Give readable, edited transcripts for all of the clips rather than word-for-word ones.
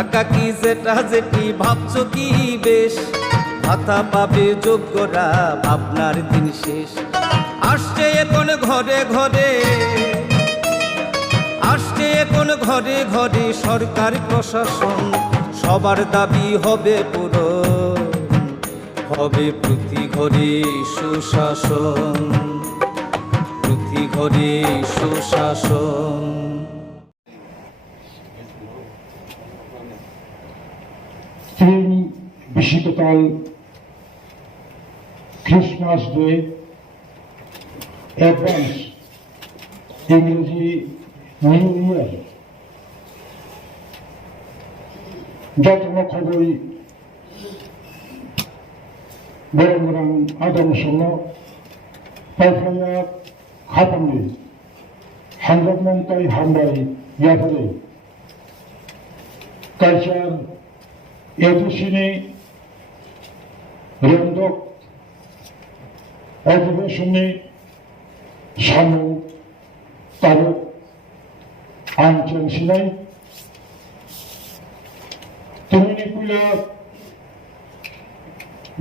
একাকি যেটা যেটি ভাবছো কি বেশ, ভাতা পাবে যোগ্যরা আপনার দিন শেষ। আসছে এখন ঘরে ঘরে, আসছে এখন ঘরে ঘরে সরকার প্রশাসন, সবার দাবি হবে পূরণ, হবে প্রতি ঘরে সুশাসন, প্রতি ঘরে সুশাসন। বিশ্বকাল ক্রিসমাস ডে অ্যাডভান্স ইংরেজি নিউ ইয়ার যত্ন খবরই বরং আদম সঙ্গ পাইফাইয়া খাতামে হান্দ্রমন্তাই হামবাই ইয়াফারে কালচার এডিসিনি রেন্দক অধিবেশনে সামু তারক আনচেন সিনাই তুমি নিকুলা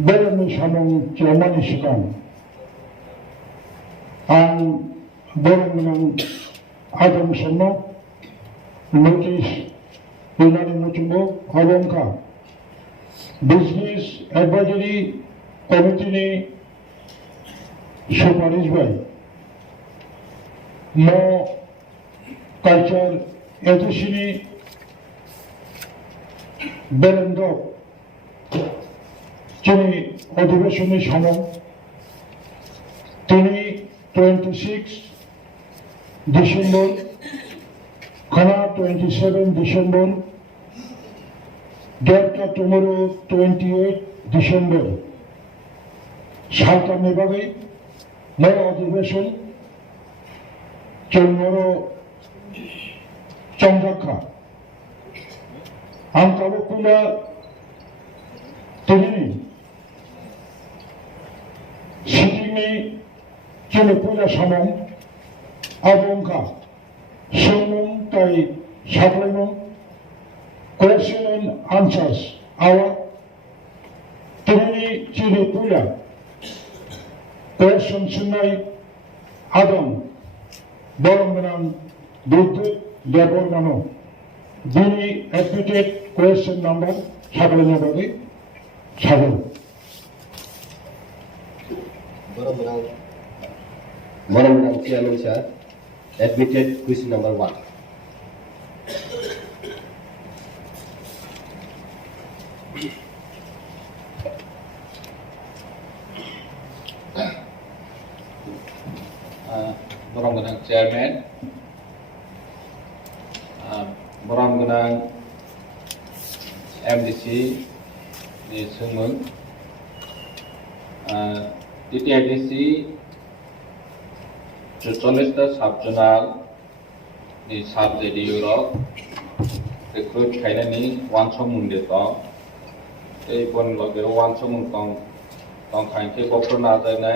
বেরমি সামু চেয়ারম্যান সিকান আন বরং আদম সন্ন নোটিশ উনানি মুচুম্বো অলঙ্কা বিজনেস অ্যাডভাইজারি কমিটিনি সুপারিশ বাই ন কালচার এডিসিনি বেরেন্দ্র যিনি অধিবেশনের সময় তিনি 26 ডিসেম্বর খানা 27 ডিসেম্বর ডেটটা টুমোরো 28 ডিসেম্বর সালটানের ভাবে নয় অধিবেশন চন্দ্র চন্দ্রাক্ষা আন্তরকুলা তিনি সিটিংনি চলে পূজা সামং আবঙ্কা সৌমং তাই সাপ্লাইমং question and answers our TRIPURA question sunai Adam Borombanan Buddha Debormano Dini admitted question number Sabalabadi Sabal Borombanan Chairman Sir admitted question number 1. Borombanan Chairman, Borombanan MDC ni Sungmun, TTIDC Journalist Subjournal ni Subject Europe recruit Kainani Wancho Mundito, Bon Logo Wancho Mundong Kainke Bopro Nazarene.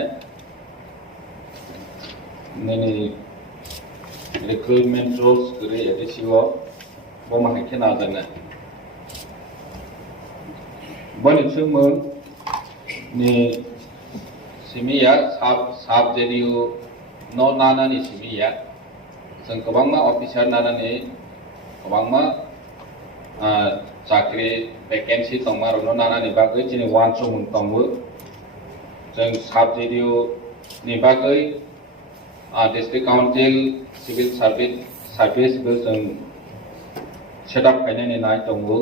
Many recruitment roles kuri ADC wo boma hakke na dana boni chungmun ni simiya sab jediu no nana ni simiya जों गोबांमा अफिसार नानानै गोबांमा चाकरि vacancy दंमारो नानानि बागै दिनै वानस' मुन दंबो जों साब जेडिउ नि बागै District Council Civil Service bel जों setup खालामनानै नाय दंबो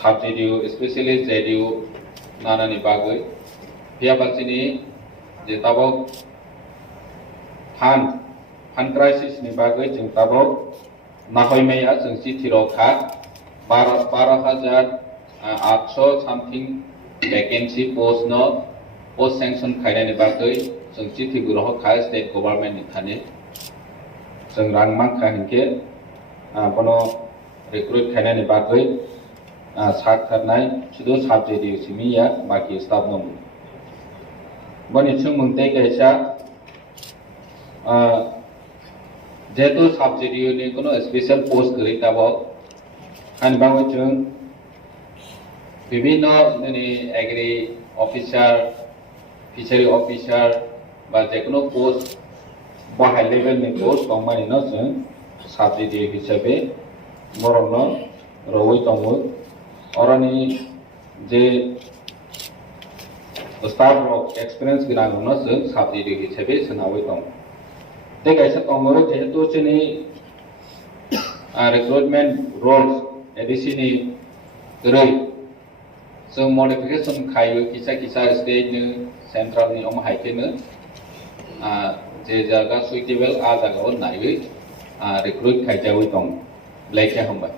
साब जेडिउ especially जेडिउ नानानि बागै बियाबासिनि जे ताबाव फान क्राइसिस नि बागै जों ताबाव नाहयमाया जों चिठिरखा 12,800 something vacancy post no post sanction खालामनायनि बागै जों चिठी गुरह खा स्टेट गवर्नमेंट नि थाने जों रां मांखा हिंके बनो रिक्रुट खालामनायनि बागै साख थारनाय सुदु साबजेक्ट सिमिया बाकी स्टाफ नं बनि जों मोनते कैसा जेतु साबजेक्ट नि कोनो स्पेशल पोस्ट गरि ताबो खानि बावै जों বিভিন্ন जोंनि एग्री अफिसार फिसारि अफिसार बा जेकुनु पोस्ट बाहाय लेभेलनि पोस्ट दंमानिनो जों साबसिडि हिसाबै बर'नो रवै दङ अरनि जे स्टाफ एक्सपिरियेंस गोनांनो जों साबसिडि हिसाबै सोनावै दं ते कैसे दङ जेहेतु जोंनि रिक्रुटमेंट रोल्स ADC नि गरै जों मडिफिकेशन खायो किसा किसा स्टेट नो सेंट्रल नि हाइकेनो जे जागा सुइटेबल आ जागाव नायै रिक्रुट खायजावै दं लेखे हमबाय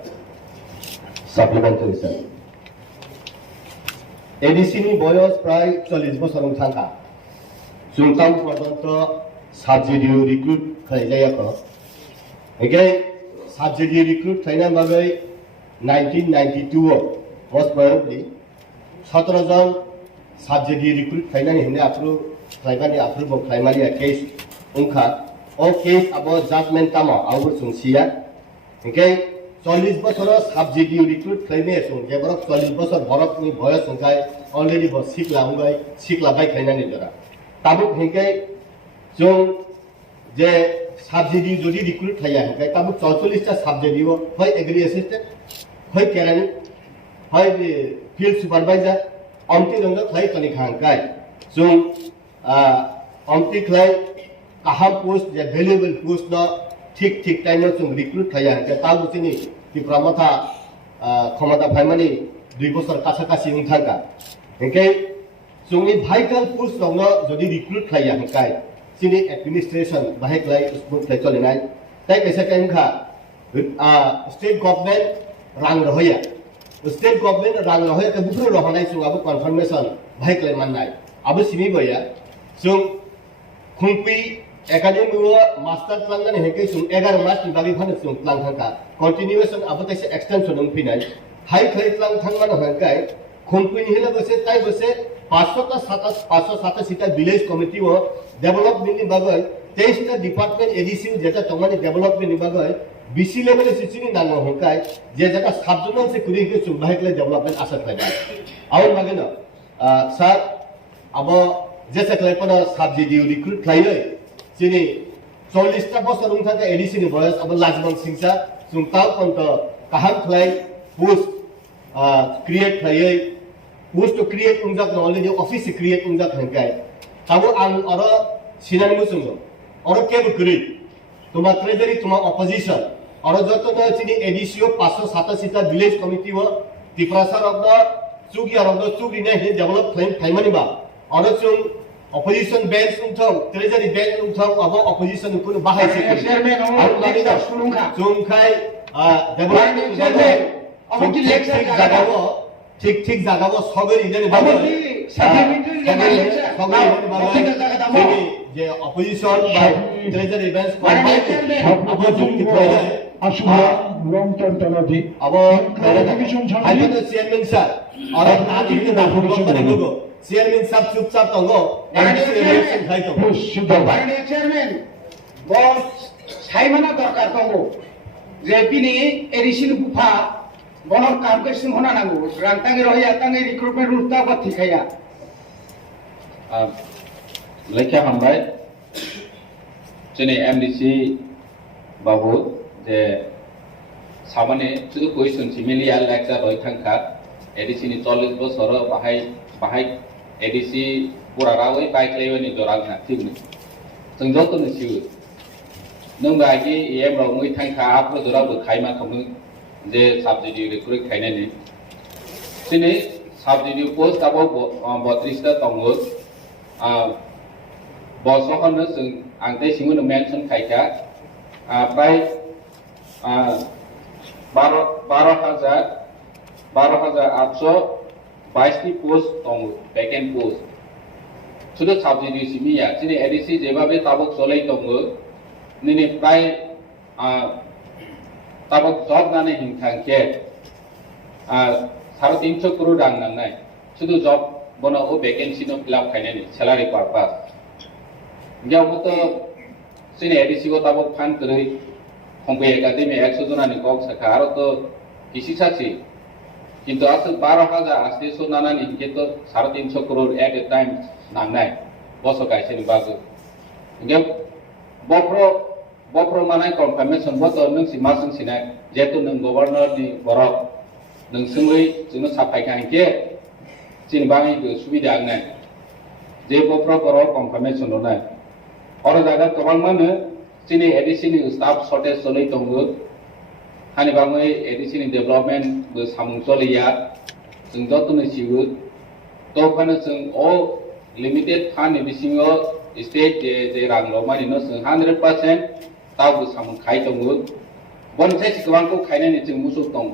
Supplementary sir. ADC ni বয়স প্রায় 40 বছর থাকা জুনতাম পর্যন্ত সাবজেক্টিভ রিক্রুট খাইজায়াকো এগে সাবজেক্টিভ রিক্রুট খাইনা বাগৈ 1992 was probably 17 জন সাবজেক্টিভ রিক্রুট খাইনানি হিনে আপ্রু খাইবানি আপ্রুভ খাইমানি কেস উনখা ও কেস আবো জাজমেন্ট তামা আউর সুংসিয়া এগে 40 বছর সাবজেক্টিভ রিক্রুট খাইনে সুং যেবরক 40 বছর বরকনি বয়স সংখাই অলরেডি ব সিকলাবাই খাইনানি জরা তাবুক হেগে जों जे साबजेक्टिव যদি রিক্রুট খাইয়া হেগে তাবুক 44 টা সাবজেক্টিভ হয় এগ্রি অ্যাসিস্ট্যান্ট হয় কেরানি হয় ফিল্ড সুপারভাইজার অমতি রंग খাই কনি খাंगाय जों অমতি খাই কাহা পোস্ট যে ভ্যালুয়েবल পোস্ট ন ঠিক টাইম जों রিক্রুট খাইয়া হেগে তাবুচিনি ত্রিপুরা মাথা ক্ষমতা ফাইমানি 2 বছর কাছাকাছি উনথাকা হেগে जोंनि ভাইটাল পোস্ট রंग যদি রিক্রুট খাইয়া হেগাय जोंनि एडमिनिस्ट्रेशन बाहेकलाय स्मुथ चलिनाय ताई कैसे काइनखा स्टेट गवर्नमेंट रां रहोया स्टेट गवर्नमेंट रां रहोया के बुफ्रो रहोनाय जों आबो कन्फर्मेशन बाहेकलाय माननाय आबो सिमी बया जों खुंपि एकाडेमी मास्टर प्लान हेके जों 11 मास नि बागै फानो जों प्लान थांका कन्टिन्यूएशन आबो ताइसे एक्सटेंशन न फैनाय हाई खाय प्लान थांमान होनकाय खुंपि हिला बसे ताई बसे 587 विलेज कमिटी व डेवलपमेंट नि बागै 23 टा डिपार्टमेंट एडीसी जेटा तमानी डेवलपमेंट नि बागै बीसी लेवल सिसिनि नांगो होकाय जे जेटा सबजोनल से कुरि के सुबाइकले डेवलपमेंट आसा खायबा आउन मागेन सर अब जेसे क्लाइपन सब्जेक्टिव रिक्रुट खायै जिनि 40 टा बसर उनथाका एडीसी नि बयस अब लाजमन सिंसा सुंताव पंत काहाम खलाय पोस्ट क्रिएट खायै पोस्ट क्रिएट उंजाक ऑलरेडी ऑफिस क्रिएट उंजाक हंकाय ताबो आं अरो सिनानि मुसुंगो अरो केबो करि तुमा ट्रेजरी तुमा अपोजिशन अरो जतो न चिनि एडीसीओ 587 टा विलेज कमिटी व त्रिपुरासार अफ द चुगिया अफ द चुगि ने डेवलप क्लेम थाइमानिबा अरो जों अपोजिशन बेंच उंथौ ट्रेजरी बेंच उंथौ अब अपोजिशन कुन बाहायसे चेयरमैन आरो लागिदा सुलुंखा जोंखाय डेवलपमेंट अब कि लेक्चर जागावो ठीक जागावो सगरि ने बाबा जे अपोजिशन बा ट्रेजरी बेंच अब जुक्ति खाय আসুবা লং টার্ম তলাদি अब आइतो चेयरमैन सर और आदि ने नाफुको बनेगो चेयरमैन साहब चुपचाप तंगो इलेक्शन खाइतो माननीय चेयरमैन बहुत साइमाना दरकार तंगो जे बिनि एडिशन बुफा बनर काम के सिंहना नांगो रांतांगे रहिया तांगे रिक्रुटमेंट रुस्ता बथि खाया लेखे हमबाय जोंनि एमडीसी बाबु जे सामाने शुद्ध क्वेश्चन सिमिलिया लेक्चर रय थांखा एडीसी नि 40 बছर बाहाय एडीसी पुरा रावै बाइक्लेवनि जरांना थिगनि जों जतनो सिउ नों बागि एम राव मै थांखा आपरो जराबो खायमा खमनो जे साबजेक्टिव रिक्रुट खायनानि दिनै साबजेक्टिव पोस्ट आबो 32 टा दङो बसखौनो जों आंते सिङावनो मेनसन खायखा प्राय 12,822 नि पोस्ट दङ वेकेंट पोस्ट शुद्ध साबजेक्टिव सिमिया दिनै एडीसी जेबाबे ताबक चलै दङो निने प्राय ताबक जॉब नाने हिंखांके 350 करोड़ रां नांनाय शुद्ध जॉब बना ओ वैकेंसी नो फिलअप खायनानि सैलरी पर्पस ग्यावबो सिने एडीसी को ताबक फान करै खंपे एकाडेमी 100 जनानि कक साखा आरो तो इसी साची किंतु आस 12,000 आस्ते सो नाना इनके तो 350 करोड़ एट ए टाइम नांगनाय बस गायसे बागो इनके बप्रो मानाय कन्फर्मेशन बत नों सिमा जों सिनाय जेतु नों गवर्नर नि बरक नों सोंबै जों साफाय खांके जिनबाङै सुबिदा आंनाय जे बप्रो बरक कन्फर्मेशन लनाय और जागा गोबां मानो जोंनि एडिसि नि स्टाफ शर्टेज चलै दङो हानि बाङै एडिसि नि डेभलपमेन्ट बो सामुं चलैया जों जतनो सिबो तो फानो जों अ लिमिटेड फान्ड बिसिङो स्टेट जे रां लमानिनो जों 100% ताबो सामुं खाय दङो बनसे गोबांखौ खायनायनि जों मुसुक दं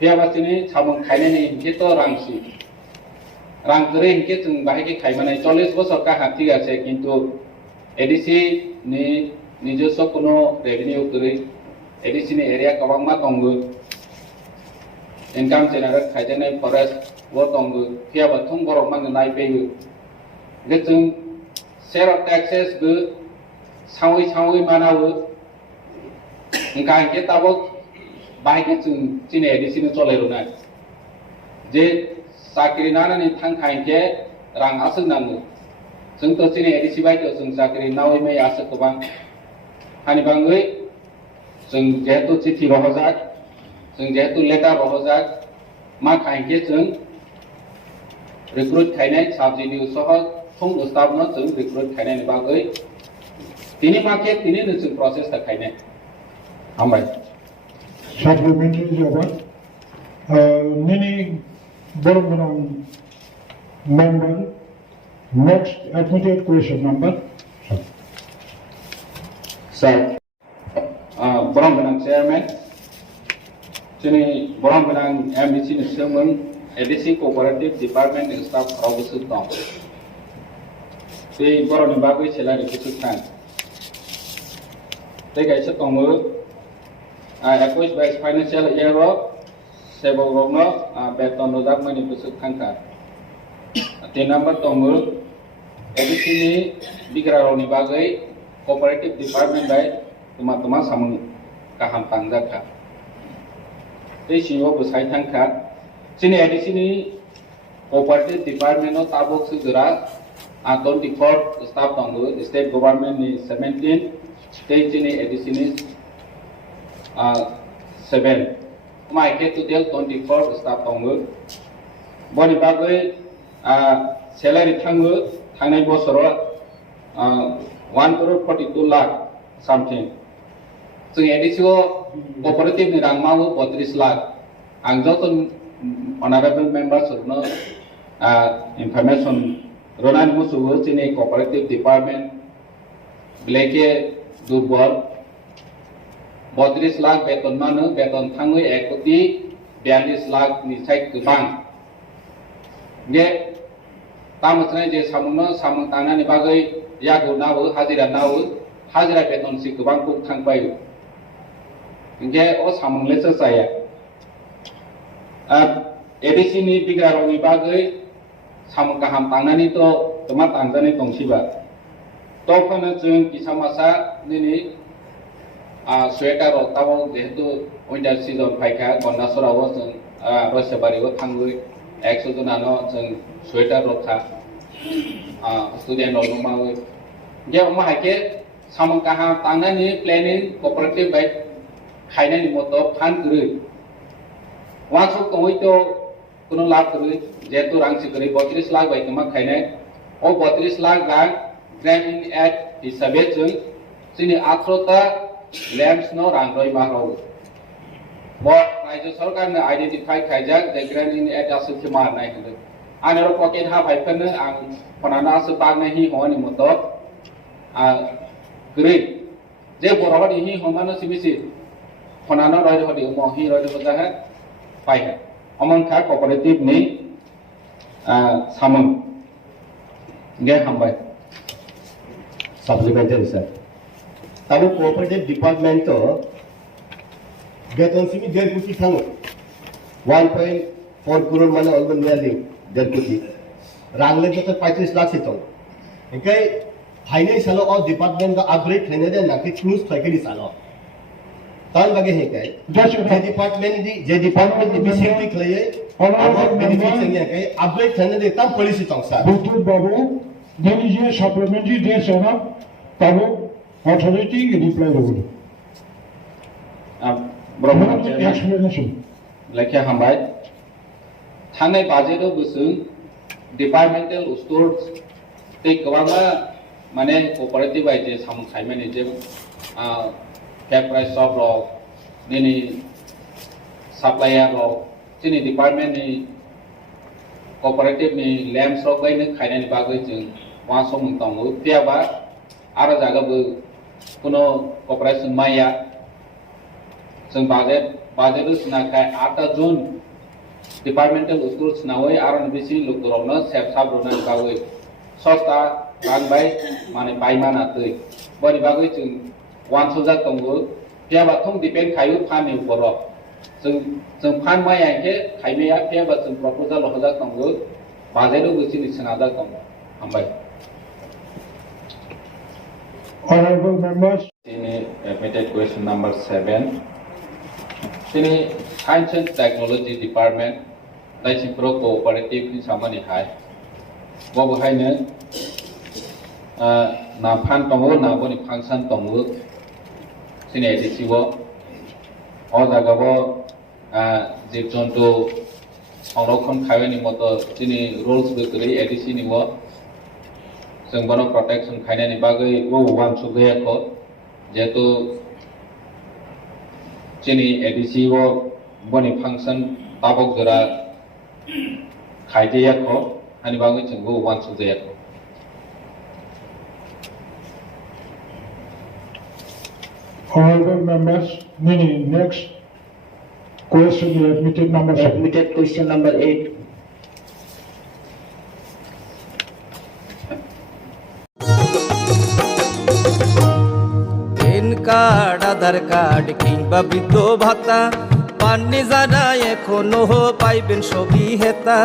बेयाबासिनि सामुं खायनायनि इनके तो रांसि रां करे इनके जों बाहायके खायमानाय 40 बोसोर का हाथि गासे किंतु एडिसि नि নিজস্ব কোনো রেভিনিউ করে एडिसि नि एरिया गोबां मा दङो इनकाम जेनेरेट खायदेनाय फरेस्ट वो दङो फैयाबा थं बरफ मांनो नायफैयो जे जों शेयर अफ टैक्सेस बो सावै मानावो इनका इनके ताबो बाहायके जों जिने एडिसि नि चलायरोनाय जे साख्रि नानानै थांखा इनके रां आसो नाङो जों तो जिने एडिसि बायदो जों साख्रि नावै मै आसो गोबां हानि बाङै जों जेहेतु चिठी रहजाक जों जेहेतु लेटार रहजाक मा खायके जों रिक्रुट खायनाय साबजेक्टनि सह थं स्टाफनो जों रिक्रुट खायनायनि बागै तिनि माके तिनि जों प्रसेस ta खायनाय हामबाय Supplementary jawaban. Nini Borombanang member. Next admitted question number. Sir. Borombanang chairman जोंनि बरमगोनां एमबिसि नि सोमोन एडिसि कोअपरेटिव डिपार्टमेंट नि स्टाफ रावबोसो दं बे बरनि बागै सेलारि किसु थान बे गायसे दङो 21 फाइनान्शियल इयर सेबरनो बेतन रोजाब मानि बोसोर थांखा 3 नम्बर दङो एडिसि नि बिग्रारावनि बागै कोअपरेटिव डिपार्टमेंट बाय तमा सामोन गाहाम तांजाखा बे सिङाव बोसाय थांखा जोंनि एडिसि नि कोअपरेटिव डिपार्टमेन्टआव ताबकसो गोरा 24 स्टाफ दङो स्टेट गभर्नमेन्ट नि 17 स्टेट जोंनि एडिसि नि 7 माइके टोटल 24 स्टाफ दङो बनि बागै सेलारि थाङो थांनाय बोसोराव 1.42 लाख समथिं जों एडिसिओ कोअपरेटिव नि रां मावो 32 लाख आं जत अनारेबल मेंबर्स नो इनफॉर्मेशन रोनानि मुसुबो जोंनि कोअपरेटिव डिपार्टमेंट ब्लेके दुर्बल 32 लाख बेतन मानो बेतन थाङो 1.42 लाख नि साइ गोबां जे तामसनाय जे सामुं तांनानि बागै यागो नावो हाजिरा बेतन सि गोबां को थांबाय इनके ओ सामुंलेसो जाया एडिसि नि बिग्रारावनि बागै सामुं गाहाम तांनानि तो तमा तांजानाय दंसिबा तो फानो जों किसामासा दिनै स्वेटार ताव जेहेतु विंटार सीजन फायखा गन्नासराव जों रसबारियाव थाङो 100 जनानो जों स्वेटार रथा स्टुडेन्ट रनो मावो जे माहाके सामुं गाहाम तांनानि प्लेनिं कोअपरेटिव बाय खायनायनि मतो फान करे वासो तंगै तो कोनो लाभ करे जेतु रांसि करे 32 लाख बाय तमा खायनाय ओ 32 लाख रां ग्रान्ट इन एड हिसाबै जों जोंनि 18टा लैंड्स नो रां रय माराव बो राज्य सरकार ने identify खायजाक J grant in aid आसो मार नाय होदो आरो पकेट हा फाइफनो आं फनाना आसो बागनाय हि होनि मतो करे जे बरहदि हि हमानो सिबिसि फनाना रय हदि मोहि रय बजा है पाइ है अमनखा कोऑपरेटिव नि सामुं गे हमबाय Supplementary sir. Tabo cooperative department तो बेतन सिमी 1.5 कोटी थाङो 1.4 करोड़ माने अलमोस्ट नियरलि 1.5 कोटी रांले तो 35 लाख से दं ओके फाइनेंशियल और डिपार्टमेंट का अपग्रेड खायने दे नाखि क्लोज थायखिनि सानो तान बागे है काय जे डिपार्टमेंट नि बिसेक्ति खलये Honorable बेनिफिट member, संगे काय अपग्रेड थने दे तम policy Tangsa Butut Babu, there is a supplementary day set up, Tabu authority reply rule. Brahma Explanation. लेखे हामबाय थांनाय बाजेटआव बोसों डिपार्टमेंटल स्टोर्स ते गोबाङा माने कोऑपरेटिव आइजे सामु खायमानि जे कैप प्राइस शॉप रक निनि सप्लायर रक जोंनि डिपार्टमेंट नि कोऑपरेटिव नि लैम्स रक बायनो खायनायनि बागै जों वा सम दङो त्याबा आरो जागाबो कुनो कोऑपरेशन माया जों बाजेट सुनाखाय 8 जुन डिपार्टमेंटल स्टोर्स नावै आरो बेसि लोकरनो सेफ साब्रनानि बागै सस्ता रांबाय माने बायमाना तै बनि बागै जों वान सोजा दङो त्याबा थं डिपेंड खायो फाननि उपराव जों फान मायाके खायनाया त्याबा जों प्रपोजल होजा दङो बाजेटआव गोसिनि सोनादा दङ हामबाय Honorable members, ini admitted question number 7 ini science and technology department daisi pro cooperative ni samani hai bo bahaino na phan tongo na boni function tongo sini ADC bo o jaga bo jib jonto সংরক্ষণ খাইনি মতো sini rules begri ADC ni bo जों बनो protection खायनायनि बागै वो वान सुगैयाखौ जेहेतु जोंनि ADC वो बनि फांसन ताबक जरा खायदैयाखौ हानि बागै जों वो वान सुगैयाखौ honorable members, next question is admitted number 7. Admitted question number 8. Card Aadhaar card কিংবা বৃদ্ধ ভাতা পাননি যারা এখনো পাইবেন সবই হেতা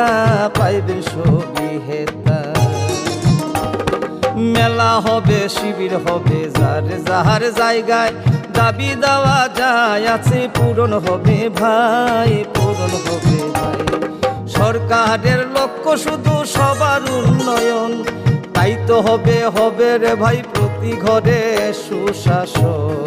মেলা হবে শিবির হবে যার জায়গায় দাবি দেওয়া যায় আছে পূরণ হবে ভাই সরকারের লক্ষ্য শুধু সবার উন্নয়ন তাই তো হবে রে ভাই প্রতি ঘরে সুশাসন